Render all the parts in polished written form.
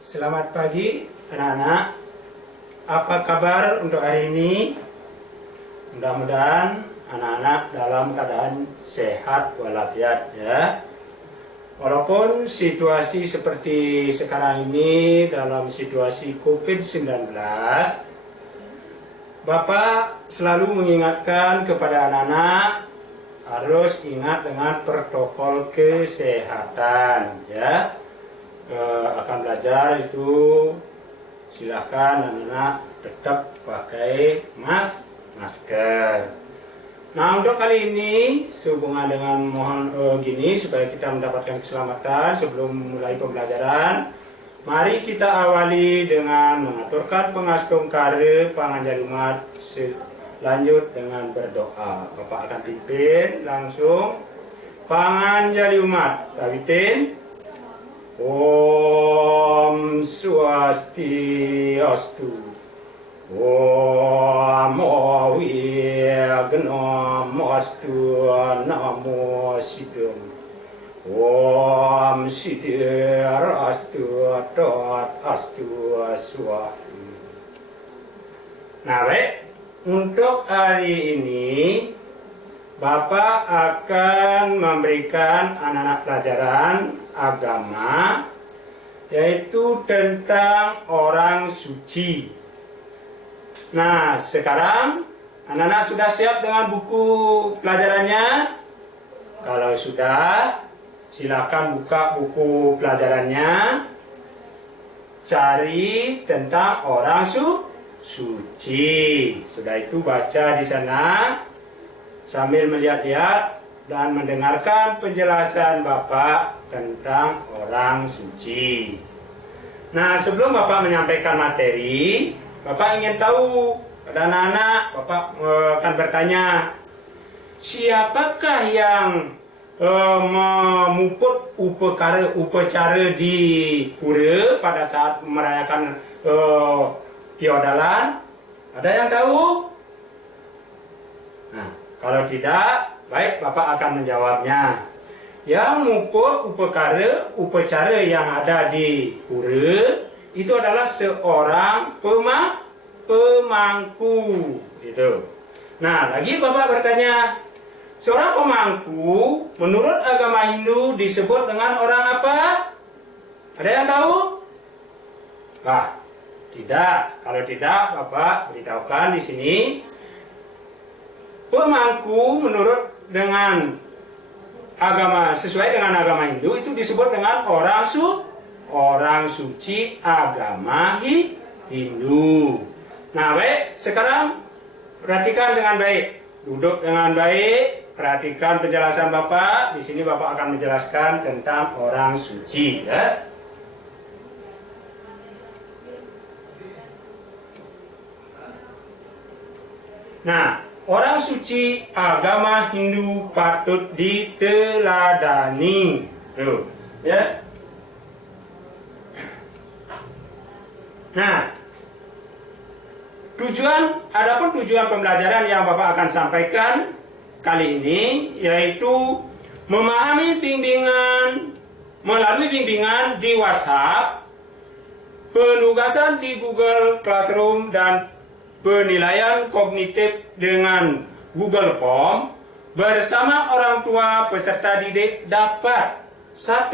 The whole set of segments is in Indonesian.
Selamat pagi anak-anak. Apa kabar untuk hari ini? Mudah-mudahan anak-anak dalam keadaan sehat walafiat ya. Walaupun situasi seperti sekarang ini dalam situasi COVID-19, Bapak selalu mengingatkan kepada anak-anak harus ingat dengan protokol kesehatan ya. Akan belajar itu silahkan anak-anak tetap pakai masker. Nah, untuk kali ini sehubungan dengan mohon gini supaya kita mendapatkan keselamatan sebelum mulai pembelajaran, mari kita awali dengan mengaturkan pengastung kare panganjali umat, lanjut dengan berdoa. Bapak akan pimpin langsung panganjali umat. Kawitin. Om Swastiastu. Om Awignamastu. Namo Siddham. Om Siddhirastu Tat Astu Swaha. Nah, baik. Untuk hari ini Bapak akan memberikan anak-anak pelajaran agama, yaitu tentang orang suci. Nah, sekarang anak-anak sudah siap dengan buku pelajarannya? Kalau sudah, silakan buka buku pelajarannya. Cari tentang orang suci. Sudah itu baca di sana sambil melihat-lihat dan mendengarkan penjelasan Bapak tentang orang suci. Nah, sebelum Bapak menyampaikan materi, Bapak ingin tahu pada anak-anak, Bapak akan bertanya, siapakah yang memuput upacara di pura pada saat merayakan Piodalan? Ada yang tahu? Nah, kalau tidak, baik Bapak akan menjawabnya. Yang muput upacara yang ada di pura itu adalah seorang pemangku. Gitu. Nah, lagi Bapak bertanya, seorang pemangku menurut agama Hindu disebut dengan orang apa? Ada yang tahu? Nah, tidak. Kalau tidak, Bapak beritahukan di sini. Pemangku menurut dengan agama, sesuai dengan agama Hindu itu disebut dengan orang suci agama Hindu. Nah, baik, sekarang perhatikan dengan baik. Duduk dengan baik, perhatikan penjelasan Bapak. Di sini Bapak akan menjelaskan tentang orang suci ya. Nah, orang suci agama Hindu patut diteladani. Tuh, ya. Nah, adapun tujuan pembelajaran yang Bapak akan sampaikan kali ini yaitu memahami melalui bimbingan di WhatsApp, penugasan di Google Classroom dan penilaian kognitif dengan Google Form bersama orang tua peserta didik dapat 1.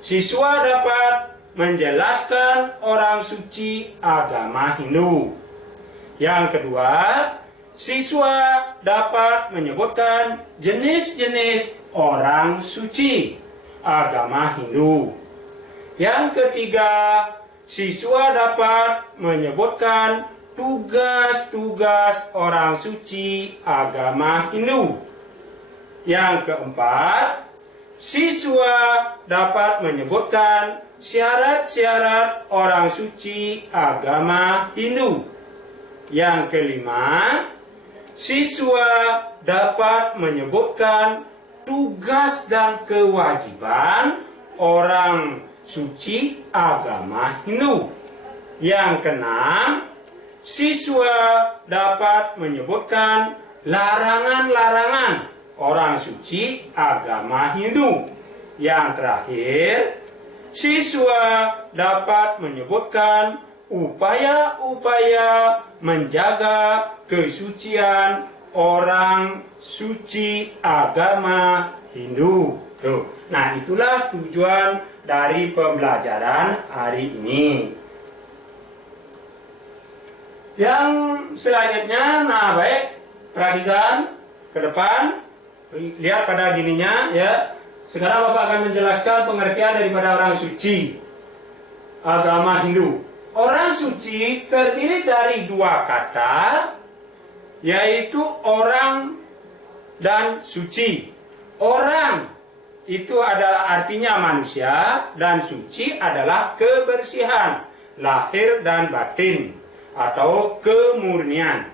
Siswa dapat menjelaskan orang suci agama Hindu. Yang kedua, siswa dapat menyebutkan jenis-jenis orang suci agama Hindu. Yang ketiga, siswa dapat menyebutkan tugas-tugas orang suci agama Hindu. Yang keempat, siswa dapat menyebutkan syarat-syarat orang suci agama Hindu. Yang kelima, siswa dapat menyebutkan tugas dan kewajiban orang suci agama Hindu. Yang keenam, siswa dapat menyebutkan larangan-larangan orang suci agama Hindu. Yang terakhir, siswa dapat menyebutkan upaya-upaya menjaga kesucian orang suci agama Hindu. Tuh. Nah, itulah tujuan dari pembelajaran hari ini. Yang selanjutnya, nah baik, perhatikan ke depan, lihat pada gininya ya. Sekarang Bapak akan menjelaskan pengertian daripada orang suci agama Hindu. Orang suci terdiri dari dua kata, yaitu orang dan suci. Orang itu adalah artinya manusia, dan suci adalah kebersihan, lahir dan batin, atau kemurnian.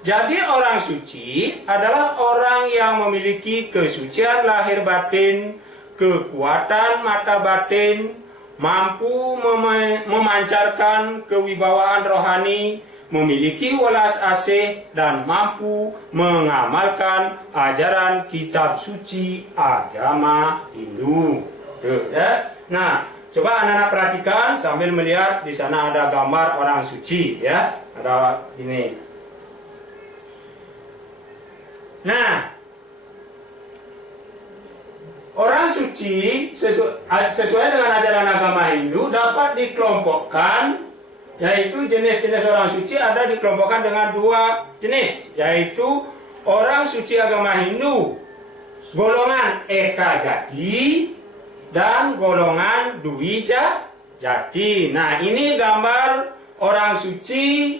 Jadi orang suci adalah orang yang memiliki kesucian lahir batin, kekuatan mata batin, mampu memancarkan kewibawaan rohani, memiliki welas asih, dan mampu mengamalkan ajaran kitab suci agama Hindu. Tuh, ya. Nah, coba anak-anak perhatikan sambil melihat di sana ada gambar orang suci, ya. Ada ini. Nah, orang suci sesuai dengan ajaran agama Hindu dapat dikelompokkan, yaitu jenis-jenis orang suci ada dikelompokkan dengan dua jenis, yaitu orang suci agama Hindu golongan Eka Jati dan golongan Dwi Jati. Nah, ini gambar orang suci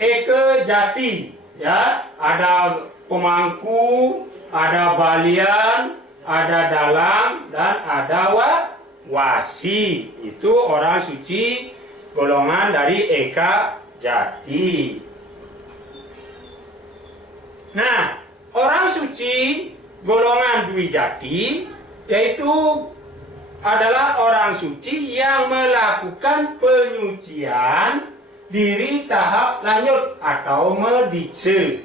Eka Jati. Ya, ada pemangku, ada balian, ada dalang, dan ada wasi. Itu orang suci golongan dari Eka Jati. Nah, orang suci golongan Dwi Jati yaitu adalah orang suci yang melakukan penyucian diri tahap lanjut atau medikse.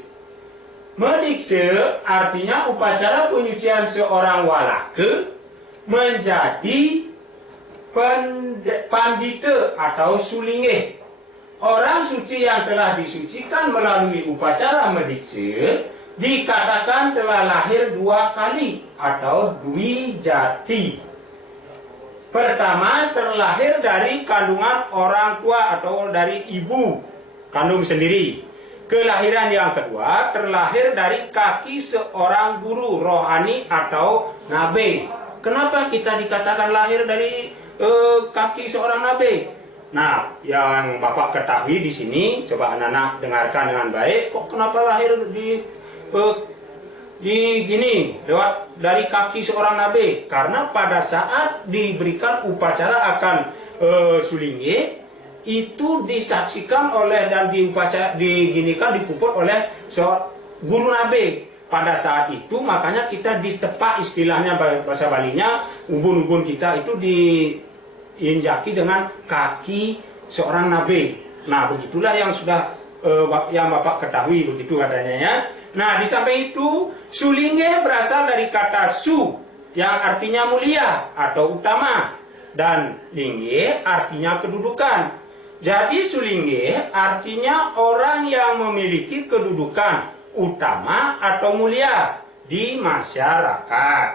Medikse artinya upacara penyucian seorang walake menjadi pandita atau sulingeh. Orang suci yang telah disucikan melalui upacara medikse dikatakan telah lahir dua kali atau Dwi Jati. Pertama, terlahir dari kandungan orang tua atau dari ibu kandung sendiri. Kelahiran yang kedua terlahir dari kaki seorang guru rohani atau nabi. Kenapa kita dikatakan lahir dari kaki seorang nabi? Nah, yang Bapak ketahui di sini, coba anak-anak dengarkan dengan baik. Kok kenapa lahir di gini lewat dari kaki seorang nabi? Karena pada saat diberikan upacara akan sulingge itu disaksikan oleh dan diginikan dipuput oleh seorang guru nabi. Pada saat itu makanya kita ditepak, istilahnya bahasa Balinya, ubun-ubun kita itu diinjaki dengan kaki seorang nabi. Nah, begitulah yang sudah yang Bapak ketahui, begitu adanya ya. Nah, di samping itu, sulingge berasal dari kata su, yang artinya mulia atau utama, dan lingge artinya kedudukan. Jadi sulingge artinya orang yang memiliki kedudukan utama atau mulia di masyarakat.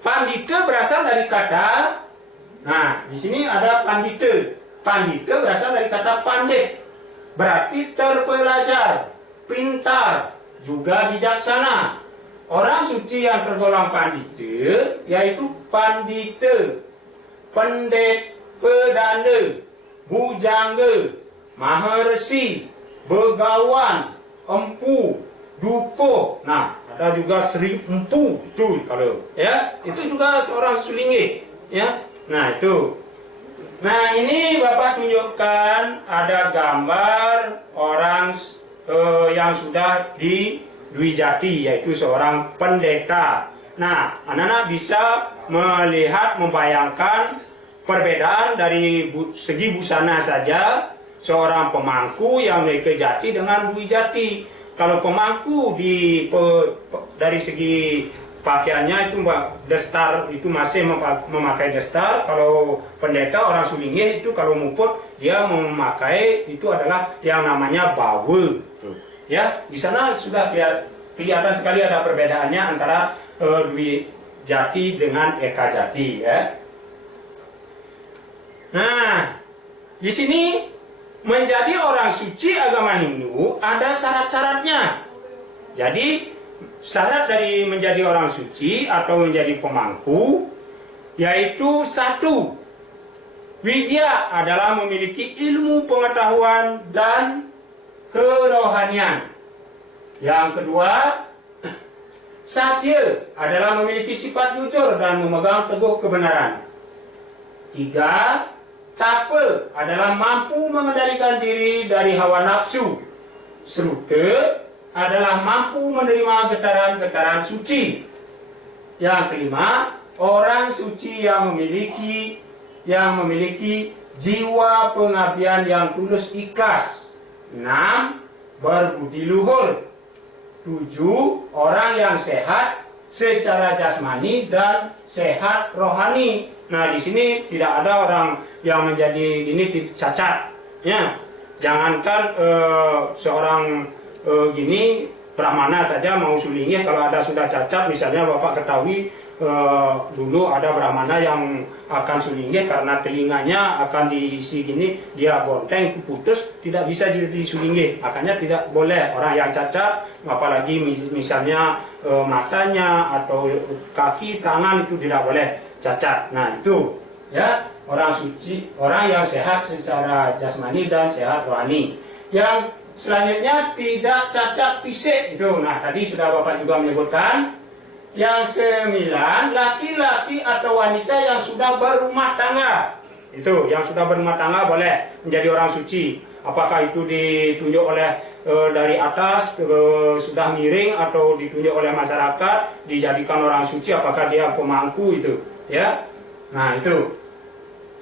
Pandita berasal dari kata, nah di sini ada pandita. Pandita berasal dari kata pandit, berarti terpelajar, pintar, juga bijaksana. Orang suci yang tergolong pandita yaitu pandita, pendet, pedanda, bujangga, maharesi, begawan, empu, duko. Nah, ada juga Sri Empu itu kalau ya, itu juga seorang sulingge ya. Nah, itu. Nah, ini Bapak tunjukkan ada gambar orang yang sudah di Dwi Jati, yaitu seorang pendeta. Nah, anak-anak bisa melihat, membayangkan perbedaan dari segi busana saja. Seorang pemangku yang dari Jati dengan Dwi Jati. Kalau pemangku dari segi pakaiannya itu destar, itu masih memakai destar. Kalau pendeta orang Sulingeh itu kalau muput dia memakai itu adalah yang namanya bawe. Ya, di sana sudah kelihatan sekali ada perbedaannya antara Dwi Jati dengan Eka Jati. Ya. Nah, di sini menjadi orang suci agama Hindu ada syarat-syaratnya. Jadi syarat dari menjadi orang suci atau menjadi pemangku yaitu satu, widya adalah memiliki ilmu pengetahuan dan kerohanian. Yang kedua, satya adalah memiliki sifat jujur dan memegang teguh kebenaran. Tiga, tapa adalah mampu mengendalikan diri dari hawa nafsu. Sruta adalah mampu menerima getaran-getaran suci. Yang kelima, orang suci yang memiliki jiwa pengabdian yang tulus ikhlas. 6, berbudi luhur. 7, orang yang sehat secara jasmani dan sehat rohani. Nah, di sini tidak ada orang yang menjadi ini cacat. Ya, jangankan seorang gini brahmana saja mau Sulingeh, kalau ada sudah cacat, misalnya Bapak ketahui dulu ada brahmana yang akan Sulingeh karena telinganya akan diisi gini, dia bonteng itu putus, tidak bisa disulingeh, makanya tidak boleh orang yang cacat, apalagi misalnya matanya atau kaki, tangan itu tidak boleh cacat. Nah itu ya, orang suci, orang yang sehat secara jasmani dan sehat rohani. Yang selanjutnya tidak cacat fisik itu. Nah tadi sudah Bapak juga menyebutkan. Yang 9, laki-laki atau wanita yang sudah berumah tangga. Itu yang sudah berumah tangga boleh menjadi orang suci. Apakah itu ditunjuk oleh dari atas sudah miring atau ditunjuk oleh masyarakat dijadikan orang suci, apakah dia pemangku itu ya. Nah itu.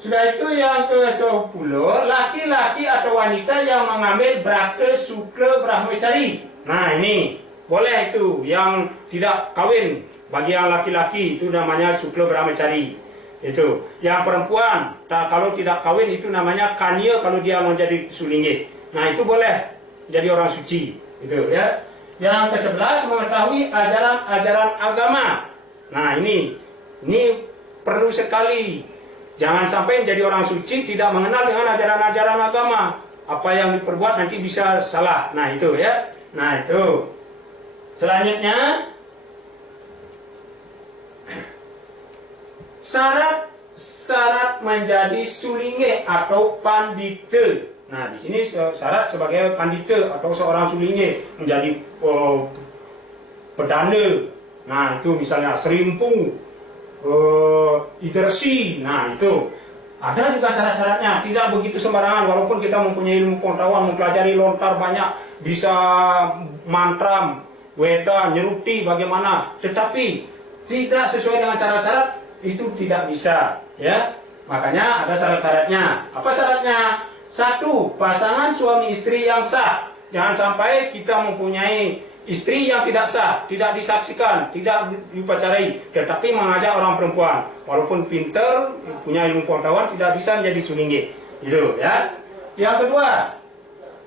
Sudah itu yang ke-10, laki-laki atau wanita yang mengambil brata sukla brahmacari. Nah ini boleh itu, yang tidak kawin. Bagi yang laki-laki itu namanya sukla brahmacari. Itu. Yang perempuan, kalau tidak kawin itu namanya kanya kalau dia mau jadi Sulingeh. Nah itu boleh jadi orang suci. Itu ya. Yang ke-11, mengetahui ajaran-ajaran agama. Nah ini perlu sekali. Jangan sampai menjadi orang suci tidak mengenal dengan ajaran-ajaran agama. Apa yang diperbuat nanti bisa salah. Nah itu ya. Nah itu. Selanjutnya, syarat menjadi Sulingeh atau pandita. Nah, di sini syarat sebagai pandita atau seorang Sulingeh menjadi pedana. Nah, itu misalnya serimpu, itersi. Nah, itu ada juga syarat-syaratnya. Tidak begitu sembarangan. Walaupun kita mempunyai ilmu pengetahuan, mempelajari lontar banyak, bisa mantram, weda, nyeruti bagaimana, tetapi tidak sesuai dengan syarat-syarat itu tidak bisa ya. Makanya ada syarat-syaratnya. Apa syaratnya? 1, pasangan suami istri yang sah. Jangan sampai kita mempunyai istri yang tidak sah, tidak disaksikan, tidak diupacarai, tetapi mengajak orang perempuan walaupun pintar, punya ilmu pengetahuan, tidak bisa menjadi Sulingeh gitu ya. Yang kedua,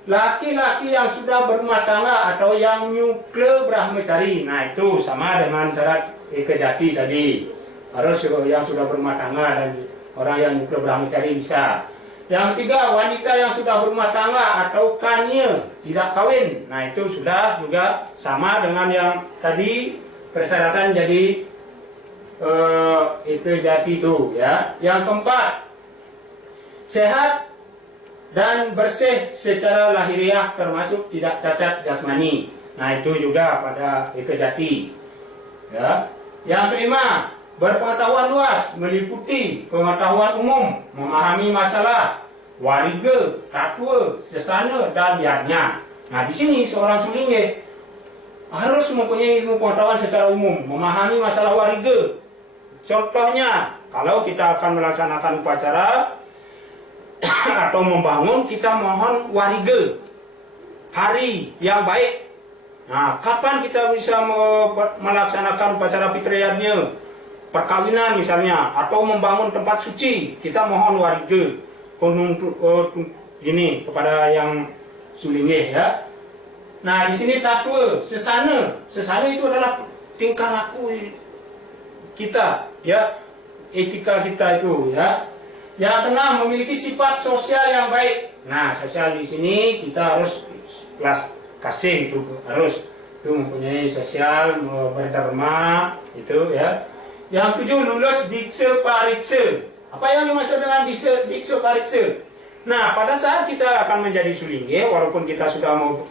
laki-laki yang sudah berumah tangga atau yang nyukla brahmacari. Nah itu sama dengan syarat Eka Jati tadi. Harus yang sudah berumah tangga dan orang yang nyukla brahmacari bisa. Yang ketiga, wanita yang sudah berumah tangga atau kanya, tidak kawin. Nah itu sudah juga sama dengan yang tadi persyaratan jadi Eka Jati itu ya. Yang keempat, sehat dan bersih secara lahiriah termasuk tidak cacat jasmani. Nah itu juga pada Eka Jati ya. Yang kelima, berpengetahuan luas, meliputi pengetahuan umum, memahami masalah wariga, tatwa, sesana dan biadnya. Nah di sini seorang Sulingeh harus mempunyai ilmu pengetahuan secara umum, memahami masalah wariga. Contohnya, kalau kita akan melaksanakan upacara atau membangun, kita mohon wariga, hari yang baik. Nah, kapan kita bisa melaksanakan upacara fitriadnya? Perkawinan misalnya, atau membangun tempat suci, kita mohon warga ini kepada yang sulingeh ya. Nah, di sini tatwa sesana. Sesana itu adalah tingkah laku kita ya, etika kita itu ya. Yang keenam, memiliki sifat sosial yang baik. Nah, sosial di sini kita harus kelas kasih itu, harus itu mempunyai sosial, berdharma itu ya. Yang 7, lulus dikse parikse. Apa yang dimaksud dengan dikse parikse? Nah, pada saat kita akan menjadi sulingeh, walaupun kita sudah mau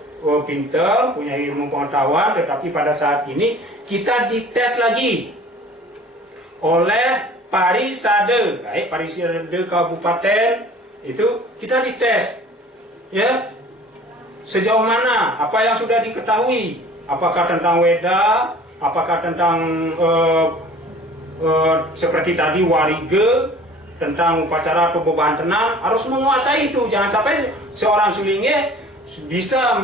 pintar, punya ilmu pengetahuan, tetapi pada saat ini kita dites lagi oleh Parisade, baik Parisade Kabupaten itu kita dites, ya sejauh mana apa yang sudah diketahui, apakah tentang Weda, apakah tentang seperti tadi warige, tentang upacara atau beban tenang, harus menguasai itu. Jangan sampai seorang sulingeh bisa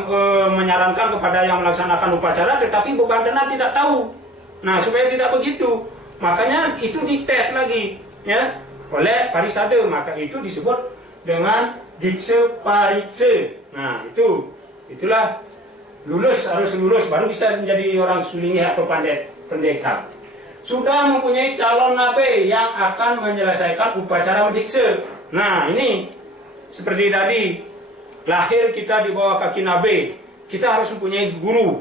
menyarankan kepada yang melaksanakan upacara tetapi beban tenang tidak tahu. Nah, supaya tidak begitu, makanya itu dites lagi ya oleh Parisade, maka itu disebut dengan dikse parikse. Nah, itulah lulus, harus lulus baru bisa menjadi orang sulingeh atau pendekar. Sudah mempunyai calon nabe yang akan menyelesaikan upacara mendikse. Nah, ini seperti tadi, lahir kita di bawah kaki nabe, kita harus mempunyai guru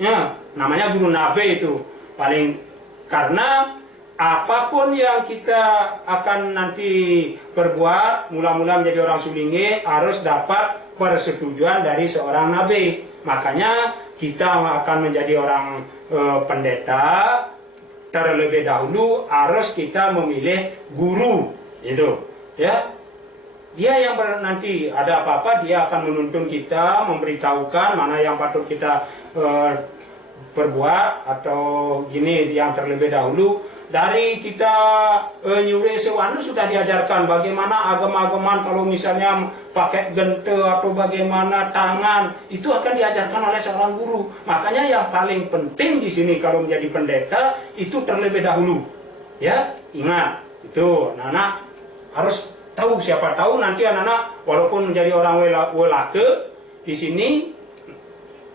ya, namanya guru nabe itu paling, karena apapun yang kita akan nanti berbuat, mula-mula menjadi orang sulingeh harus dapat persetujuan dari seorang nabe. Makanya kita akan menjadi orang pendeta, terlebih dahulu harus kita memilih guru itu ya. Dia yang nanti ada apa-apa dia akan menuntun kita, memberitahukan mana yang patut kita berbuat atau gini. Yang terlebih dahulu dari kita nyure sewana sudah diajarkan bagaimana agama-agaman, kalau misalnya pakai gente atau bagaimana tangan, itu akan diajarkan oleh seorang guru. Makanya yang paling penting di sini kalau menjadi pendeta itu terlebih dahulu ya, ingat itu anak-anak harus tahu. Siapa tahu nanti anak-anak walaupun menjadi orang welake di sini,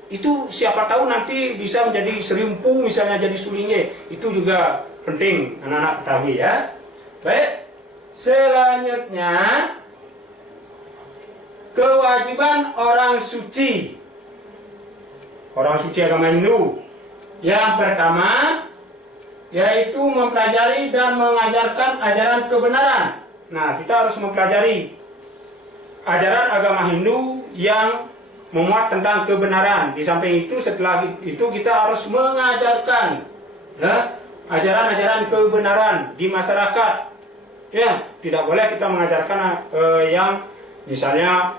itu siapa tahu nanti bisa menjadi serimpu, misalnya jadi sulingeh. Itu juga penting anak-anak ketahui ya. Baik, selanjutnya kewajiban orang suci. Orang suci agama Hindu. Yang pertama yaitu mempelajari dan mengajarkan ajaran kebenaran. Nah, kita harus mempelajari ajaran agama Hindu yang memuat tentang kebenaran. Di samping itu, setelah itu kita harus mengajarkan ya, ajaran-ajaran kebenaran di masyarakat. Ya, tidak boleh kita mengajarkan yang misalnya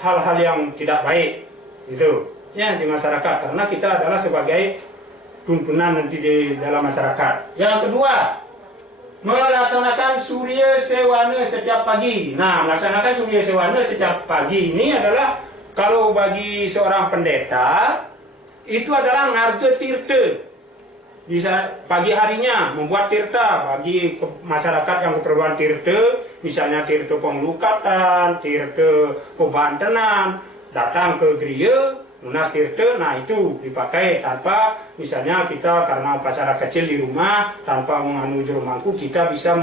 hal-hal yang tidak baik itu ya di masyarakat, karena kita adalah sebagai tuntunan nanti di dalam masyarakat. Yang kedua, melaksanakan Surya Sewana setiap pagi. Nah, melaksanakan Surya Sewana setiap pagi ini adalah, kalau bagi seorang pendeta itu adalah ngarge tirte. Bisa pagi harinya membuat tirta bagi masyarakat yang keperluan tirte, misalnya tirte pengelukatan, tirte pebantenan, datang ke gereja lunas tirte. Nah, itu dipakai tanpa misalnya kita karena upacara kecil di rumah tanpa menganuju rumahku, kita bisa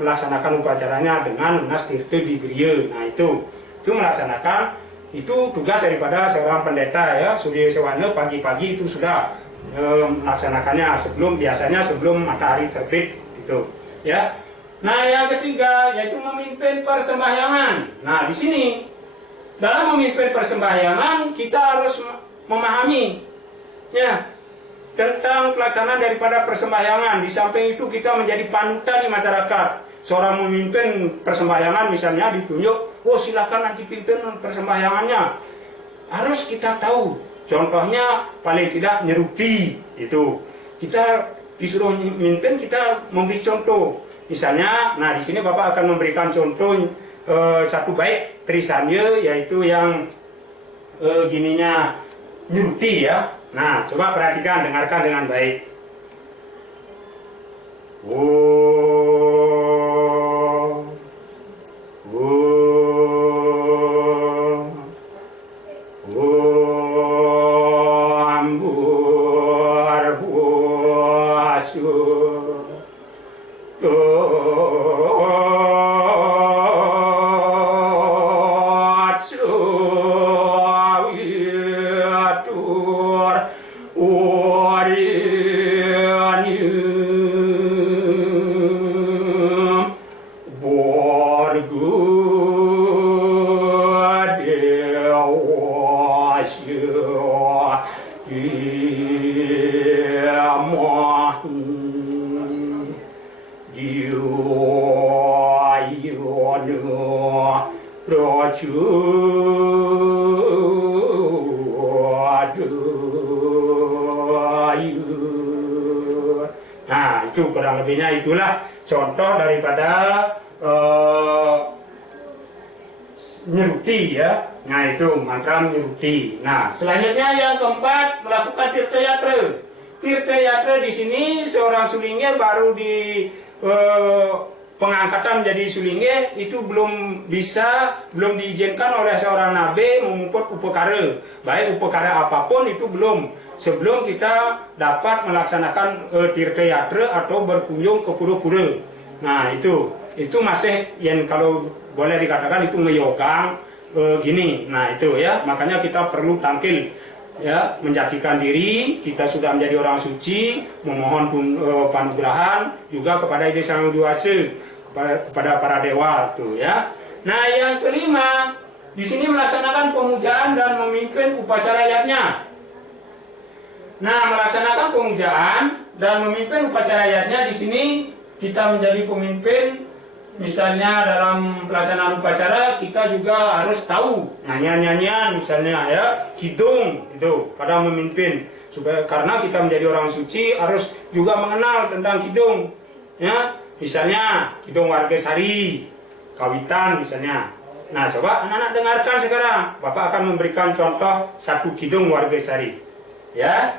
melaksanakan upacaranya dengan lunas tirte di gereja. Nah, itu melaksanakan, itu tugas daripada seorang pendeta ya. Surya Sewana pagi-pagi itu sudah melaksanakannya biasanya sebelum matahari terbit itu ya. Nah, yang ketiga yaitu memimpin persembahyangan. Nah, di sini dalam memimpin persembahyangan kita harus memahami ya tentang pelaksanaan daripada persembahyangan. Di samping itu kita menjadi panutan di masyarakat. Seorang memimpin persembahyangan misalnya ditunjuk, oh silahkan nanti pimpin persembahyangannya. Harus kita tahu. Contohnya paling tidak nyerupi itu. Kita disuruh memimpin, kita memberi contoh. Misalnya, nah di sini Bapak akan memberikan contoh satu bait Trisanya, yaitu yang gininya nyuti ya. Nah, coba perhatikan, dengarkan dengan baik. Nah, itu kurang lebihnya, itulah contoh daripada nyeruti ya. Nah, itu mantra nyeruti. Nah, selanjutnya yang keempat, melakukan tirta yatra. Tirta yatra di sini seorang sulingnya baru di pengangkatan menjadi sulingnya itu belum diizinkan oleh seorang nabi memuput upekara, baik upekara apapun itu belum, sebelum kita dapat melaksanakan tirta yatra atau berkunjung ke pura-pura. Nah, itu masih yang kalau boleh dikatakan itu ngeyogang gini. Nah, itu ya, makanya kita perlu tampil ya, menjadikan diri kita sudah menjadi orang suci, memohon panugrahan juga kepada Ide Sang Hyang Widi, kepada para dewa tuh ya. Nah, yang kelima di sini melaksanakan pemujaan dan memimpin upacara yatnya. Nah, melaksanakan pemujaan dan memimpin upacara yatnya di sini kita menjadi pemimpin. Misalnya dalam pelaksanaan upacara kita juga harus tahu nyanyian-nyanyian misalnya ya, kidung itu pada memimpin, supaya karena kita menjadi orang suci harus juga mengenal tentang kidung ya, misalnya kidung Wargesari, kawitan misalnya. Nah, coba anak-anak dengarkan sekarang, Bapak akan memberikan contoh satu kidung Wargesari ya.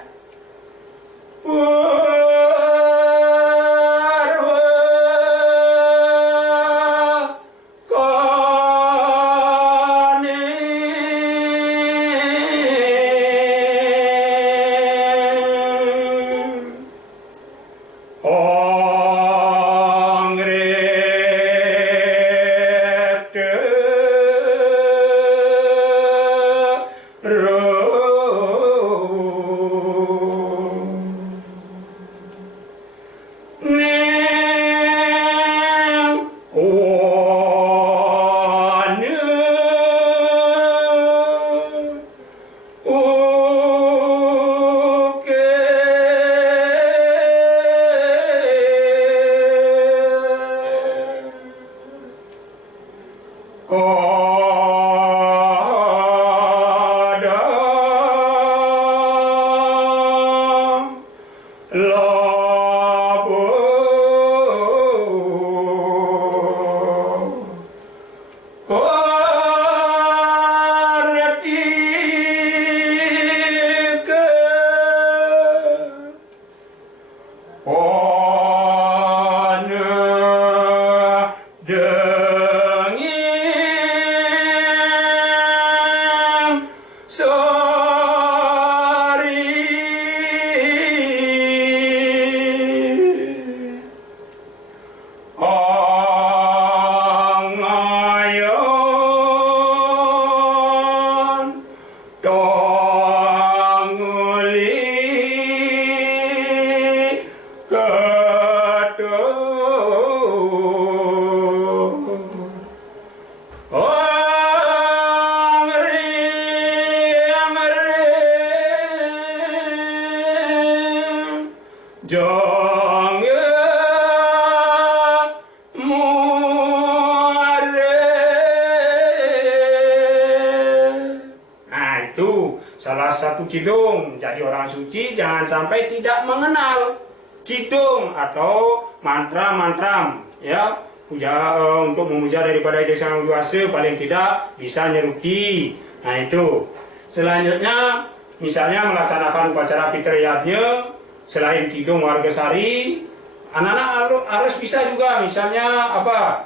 Salah satu kidung jadi orang suci jangan sampai tidak mengenal kidung atau mantra-mantra ya, puja untuk memuja daripada Ide Sang Hyang Widi paling tidak bisa nyeruti. Nah, itu selanjutnya misalnya melaksanakan upacara fitriyatnya, selain kidung warga sari, anak-anak harus bisa juga, misalnya apa,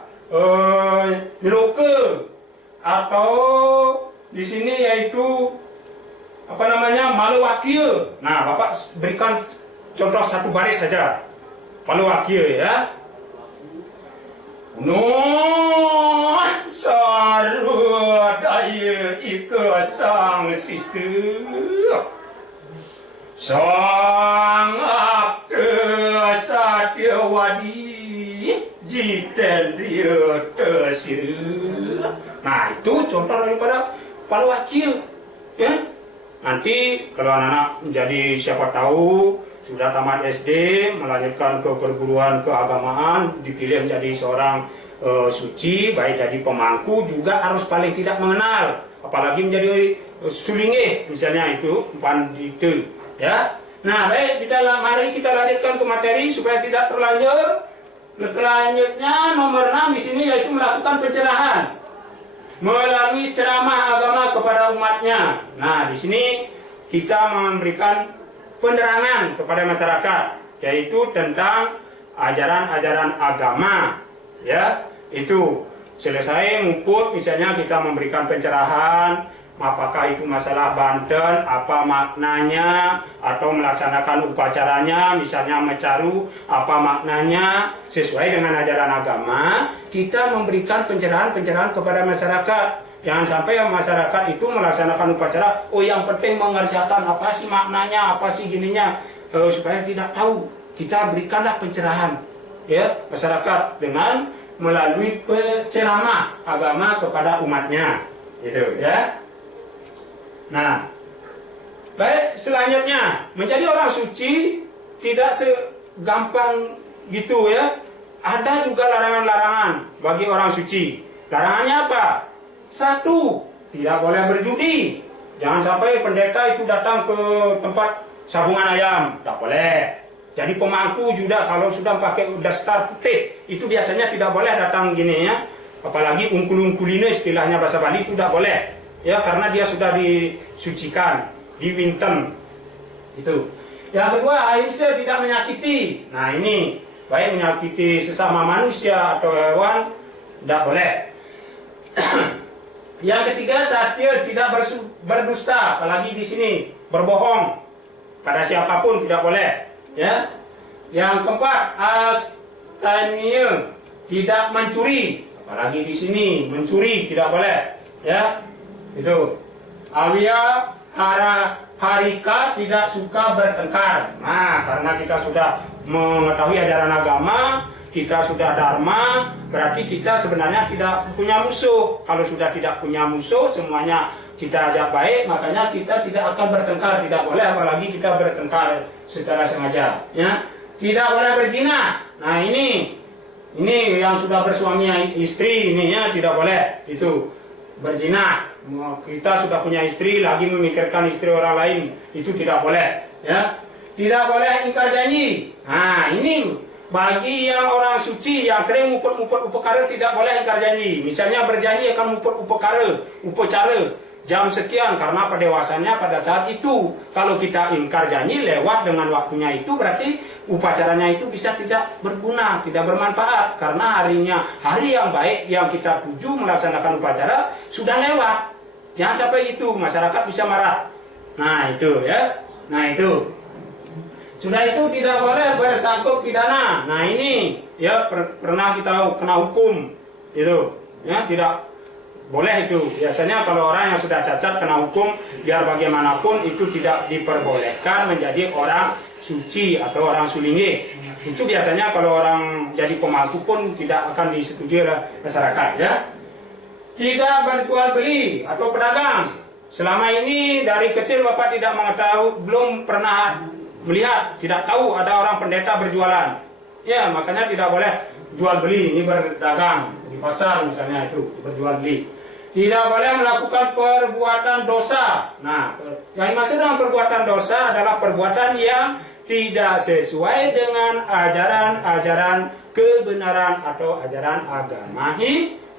nyeloke, atau di sini yaitu apa namanya, malawakil. Nah, Bapak berikan contoh satu baris saja, malawakil ya. Nuh sarudaya ika sang sister, sang akta satyawadi jitendriya tesir. Nah, itu contoh daripada palawakil ya. Nanti kalau anak-anak menjadi, siapa tahu sudah tamat SD, melanjutkan ke perguruan keagamaan, dipilih menjadi seorang suci, baik jadi pemangku juga harus paling tidak mengenal, apalagi menjadi sulinge misalnya, itu pandita ya. Nah, baik, mari kita lanjutkan ke materi supaya tidak terlanjur. Selanjutnya nomor 6 di sini yaitu melakukan pencerahan melalui ceramah agama kepada umatnya. Nah, di sini kita memberikan penerangan kepada masyarakat, yaitu tentang ajaran-ajaran agama. Ya, itu selesai ngumpul, misalnya kita memberikan pencerahan, apakah itu masalah Banten, apa maknanya, atau melaksanakan upacaranya, misalnya mecaru, apa maknanya, sesuai dengan ajaran agama. Kita memberikan pencerahan-pencerahan kepada masyarakat. Jangan sampai masyarakat itu melaksanakan upacara, oh yang penting mengerjakan, apa sih maknanya, apa sih gininya, supaya tidak tahu. Kita berikanlah pencerahan ya masyarakat dengan melalui penceramah agama kepada umatnya, gitu ya. Nah, baik, selanjutnya menjadi orang suci tidak segampang gitu ya. Ada juga larangan-larangan bagi orang suci. Larangannya apa? 1, tidak boleh berjudi. Jangan sampai pendeta itu datang ke tempat sabungan ayam, tidak boleh. Jadi pemangku juga kalau sudah pakai dastar putih, itu biasanya tidak boleh datang gini ya. Apalagi ungkul-ungkulina, istilahnya bahasa Bali, itu tidak boleh. Ya, karena dia sudah disucikan, diwinten. Itu. Yang kedua, ahimsa, tidak menyakiti. Nah, ini baik menyakiti sesama manusia atau hewan, tidak boleh. Yang ketiga, satya, tidak berdusta, apalagi di sini berbohong pada siapapun tidak boleh. Ya. Yang keempat, astania, tidak mencuri, apalagi di sini mencuri tidak boleh. Ya. Itu. Awia harika, tidak suka bertengkar. Nah, karena kita sudah mengetahui ajaran agama, kita sudah dharma, berarti kita sebenarnya tidak punya musuh. Kalau sudah tidak punya musuh, semuanya kita ajak baik, makanya kita tidak akan bertengkar. Tidak boleh, apalagi kita bertengkar secara sengaja. Ya. Tidak boleh berzina. Nah, ini yang sudah bersuami istri, ini ya tidak boleh itu berzina. Kita sudah punya istri, lagi memikirkan istri orang lain, itu tidak boleh. Ya. Tidak boleh ingkar janji. Nah, ini bagi yang orang suci yang sering upet-upet upekara tidak boleh ingkar janji. Misalnya berjanji akan upet upacara jam sekian, karena pendewasannya pada saat itu. Kalau kita ingkar janji lewat dengan waktunya itu, berarti upacaranya itu bisa tidak berguna, tidak bermanfaat, karena hari yang baik yang kita tuju melaksanakan upacara sudah lewat. Jangan sampai itu masyarakat bisa marah. Nah, itu ya. Nah, itu. Sudah itu tidak boleh bersangkut pidana. Nah, ini ya pernah kita kena hukum itu. Ya, tidak boleh itu. Biasanya kalau orang yang sudah cacat kena hukum, biar bagaimanapun itu tidak diperbolehkan menjadi orang suci atau orang sulinge. Itu biasanya kalau orang jadi pemangku pun tidak akan disetujui oleh masyarakat ya. Tidak berjual beli atau pedagang. Selama ini dari kecil Bapak tidak mengetahui, belum pernah melihat, tidak tahu ada orang pendeta berjualan. Ya, makanya tidak boleh jual beli, ini berdagang di pasar misalnya, itu berjual beli. Tidak boleh melakukan perbuatan dosa. Nah, yang dimaksud dengan perbuatan dosa adalah perbuatan yang tidak sesuai dengan ajaran-ajaran kebenaran atau ajaran agama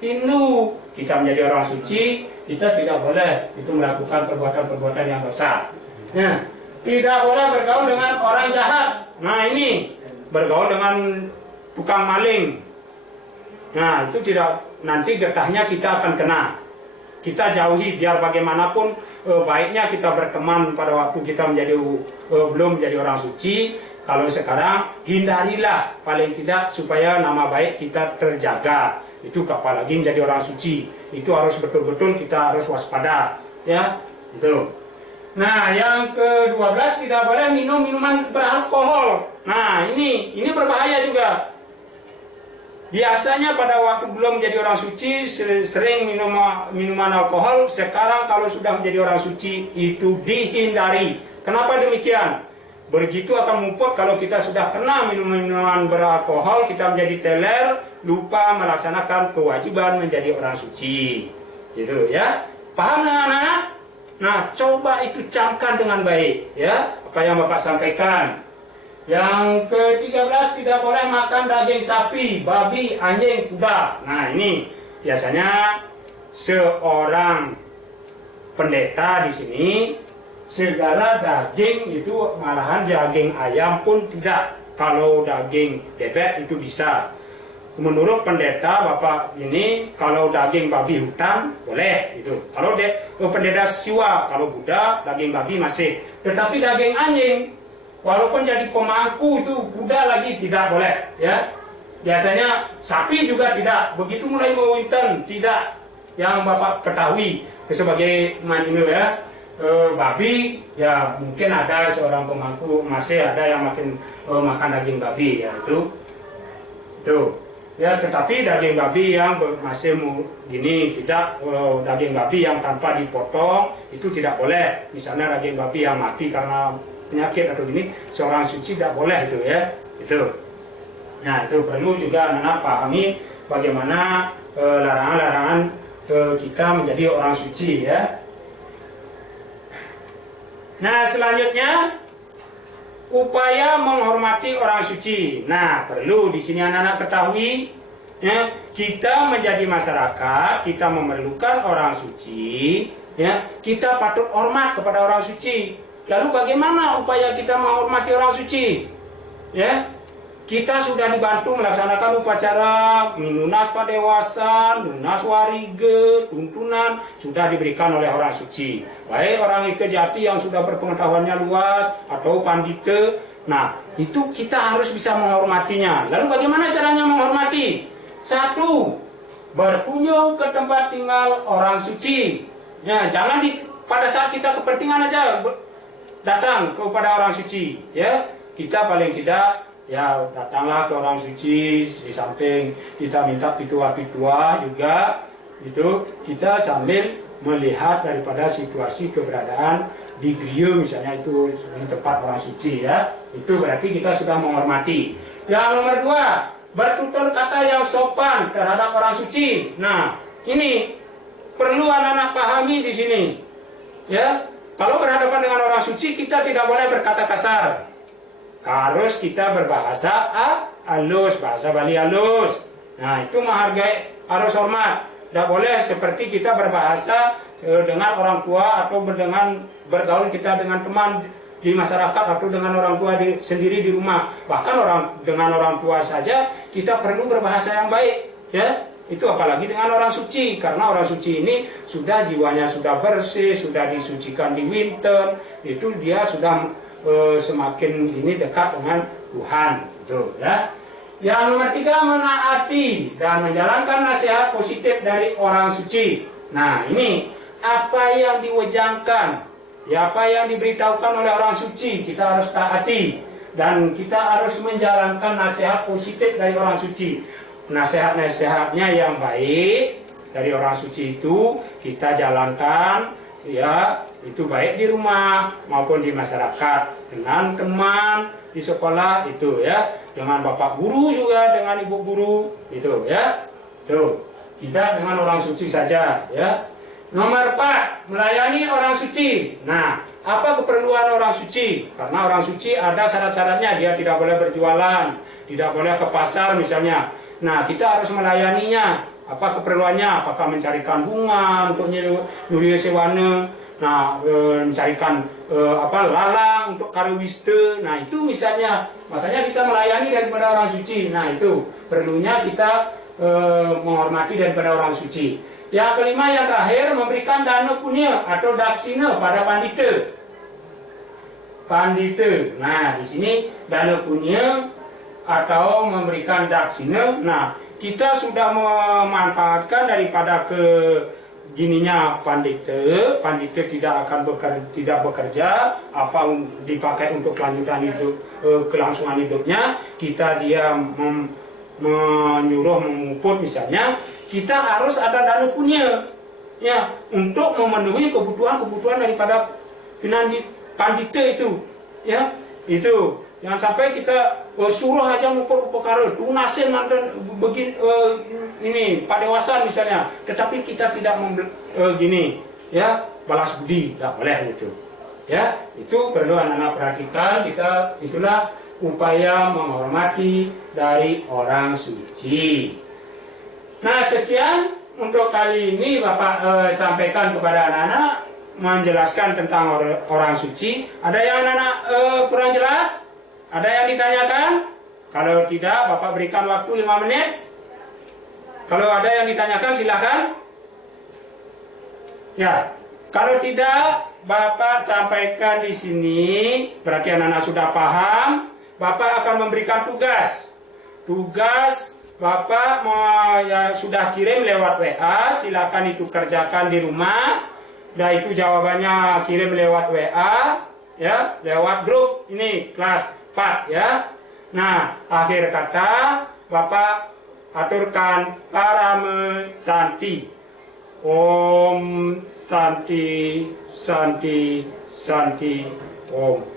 Hindu. Kita menjadi orang suci, kita tidak boleh itu melakukan perbuatan-perbuatan yang dosa. Ya, tidak boleh bergaul dengan orang jahat. Nah ini bergaul dengan tukang maling. Nah itu tidak, nanti getahnya kita akan kena. Kita jauhi, biar bagaimanapun baiknya kita berteman pada waktu kita menjadi belum menjadi orang suci. Kalau sekarang hindarilah paling tidak supaya nama baik kita terjaga. Itu apalagi menjadi orang suci. Itu harus betul-betul kita harus waspada, ya. Itu. Nah, yang ke-12 tidak boleh minum minuman beralkohol. Nah, ini berbahaya juga. Biasanya pada waktu belum menjadi orang suci sering minum minuman alkohol. Sekarang kalau sudah menjadi orang suci itu dihindari. Kenapa demikian? Begitu akan mumput kalau kita sudah kena minuman beralkohol, kita menjadi teler, lupa melaksanakan kewajiban menjadi orang suci. Gitu ya. Paham anak-anak? Nah, coba itu camkan dengan baik ya, apa yang Bapak sampaikan. Yang ke-13 tidak boleh makan daging sapi, babi, anjing, kuda. Nah, ini biasanya seorang pendeta di sini segala daging itu, malahan daging ayam pun tidak. Kalau daging bebek itu bisa. Menurut pendeta Bapak ini, kalau daging babi hutan boleh itu. Kalau pendeta Siwa, kalau Buddha daging babi masih. Tetapi daging anjing, walaupun jadi pemangku itu kuda lagi tidak boleh, ya. Biasanya sapi juga tidak. Begitu mulai mewinten tidak. Yang Bapak ketahui sebagai ini ya, babi ya mungkin ada seorang pemangku masih ada yang makan daging babi ya itu. Ya, tetapi daging babi yang masih gini tidak, daging babi yang tanpa dipotong itu tidak boleh. Misalnya daging babi yang mati karena penyakit atau gini, seorang suci tidak boleh itu ya. Itu. Nah, itu perlu juga anak-anak pahami bagaimana larangan-larangan kita menjadi orang suci ya. Nah, selanjutnya upaya menghormati orang suci. Nah, perlu di sini anak-anak ketahui, ya, kita menjadi masyarakat, kita memerlukan orang suci, ya, kita patut hormat kepada orang suci. Lalu bagaimana upaya kita menghormati orang suci? Ya, kita sudah dibantu melaksanakan upacara minunas padewasan, lunas warige, tuntunan sudah diberikan oleh orang suci. Baik orang Ikejati yang sudah berpengetahuannya luas atau pandite. Nah, itu kita harus bisa menghormatinya. Lalu bagaimana caranya menghormati? 1. Berkunjung ke tempat tinggal orang suci. Ya, jangan pada saat kita kepentingan aja datang kepada orang suci. Ya, kita paling tidak ya datanglah ke orang suci, di samping kita minta pitua-pitua juga itu kita sambil melihat daripada situasi keberadaan di griya misalnya itu di tempat orang suci ya, itu berarti kita sudah menghormati. Yang nomor 2, bertutur kata yang sopan terhadap orang suci. Nah, ini perlu anak-anak pahami di sini ya. Kalau berhadapan dengan orang suci kita tidak boleh berkata kasar. Harus kita berbahasa halus, bahasa Bali halus. Nah, itu menghargai, harus hormat. Tidak boleh seperti kita berbahasa dengan orang tua atau bergaul kita dengan teman di masyarakat atau dengan orang tua sendiri di rumah. Bahkan dengan orang tua saja kita perlu berbahasa yang baik, ya. Itu apalagi dengan orang suci, karena orang suci ini sudah jiwanya sudah bersih, sudah disucikan di winter, itu dia sudah semakin ini dekat dengan Tuhan, gitu ya. Yang nomor 3, menaati dan menjalankan nasihat positif dari orang suci. Nah, ini apa yang diwejangkan, ya apa yang diberitahukan oleh orang suci kita harus taati dan kita harus menjalankan nasihat positif dari orang suci. Nasihat-nasihatnya yang baik dari orang suci itu kita jalankan, ya. Itu baik di rumah maupun di masyarakat, dengan teman di sekolah itu ya, dengan bapak guru juga, dengan ibu guru itu ya. Tuh, tidak dengan orang suci saja ya. Nomor 4, melayani orang suci. Nah, apa keperluan orang suci? Karena orang suci ada syarat-syaratnya, dia tidak boleh berjualan, tidak boleh ke pasar misalnya. Nah, kita harus melayaninya. Apa keperluannya? Apakah mencarikan bunga untuk nyuri sewana? Nah, mencarikan lalang untuk karewiste. Nah, itu misalnya. Makanya kita melayani daripada orang suci. Nah, itu perlunya kita menghormati daripada orang suci. Yang kelima, yang terakhir, memberikan dana punya atau daksina pada pandita. Pandita. Nah, di sini dana punya atau memberikan daksina. Nah, kita sudah memanfaatkan daripada gininya pandita tidak akan bekerja apa dipakai untuk kelanjutan hidup, kelangsungan hidupnya. Dia menyuruh memuput misalnya, kita harus ada dana punya ya untuk memenuhi kebutuhan daripada pandita itu ya. Itu jangan sampai kita suruh aja muput perkara tunasin begini ini padewasan misalnya, tetapi kita tidak gini ya, balas budi, tidak boleh gitu ya. Itu perlu anak-anak perhatikan. Itulah upaya menghormati dari orang suci. Nah, sekian untuk kali ini Bapak sampaikan kepada anak-anak, menjelaskan tentang orang suci. Ada yang anak-anak kurang jelas? Ada yang ditanyakan? Kalau tidak, Bapak berikan waktu 5 menit. Kalau ada yang ditanyakan, silakan. Ya, kalau tidak, Bapak sampaikan di sini. Berarti anak-anak sudah paham. Bapak akan memberikan tugas. Bapak sudah kirim lewat WA, silakan itu kerjakan di rumah. Nah, itu jawabannya kirim lewat WA, ya, lewat grup ini kelas 4 ya. Nah, akhir kata Bapak aturkan Parame Santi. Om Santi Santi Santi Om.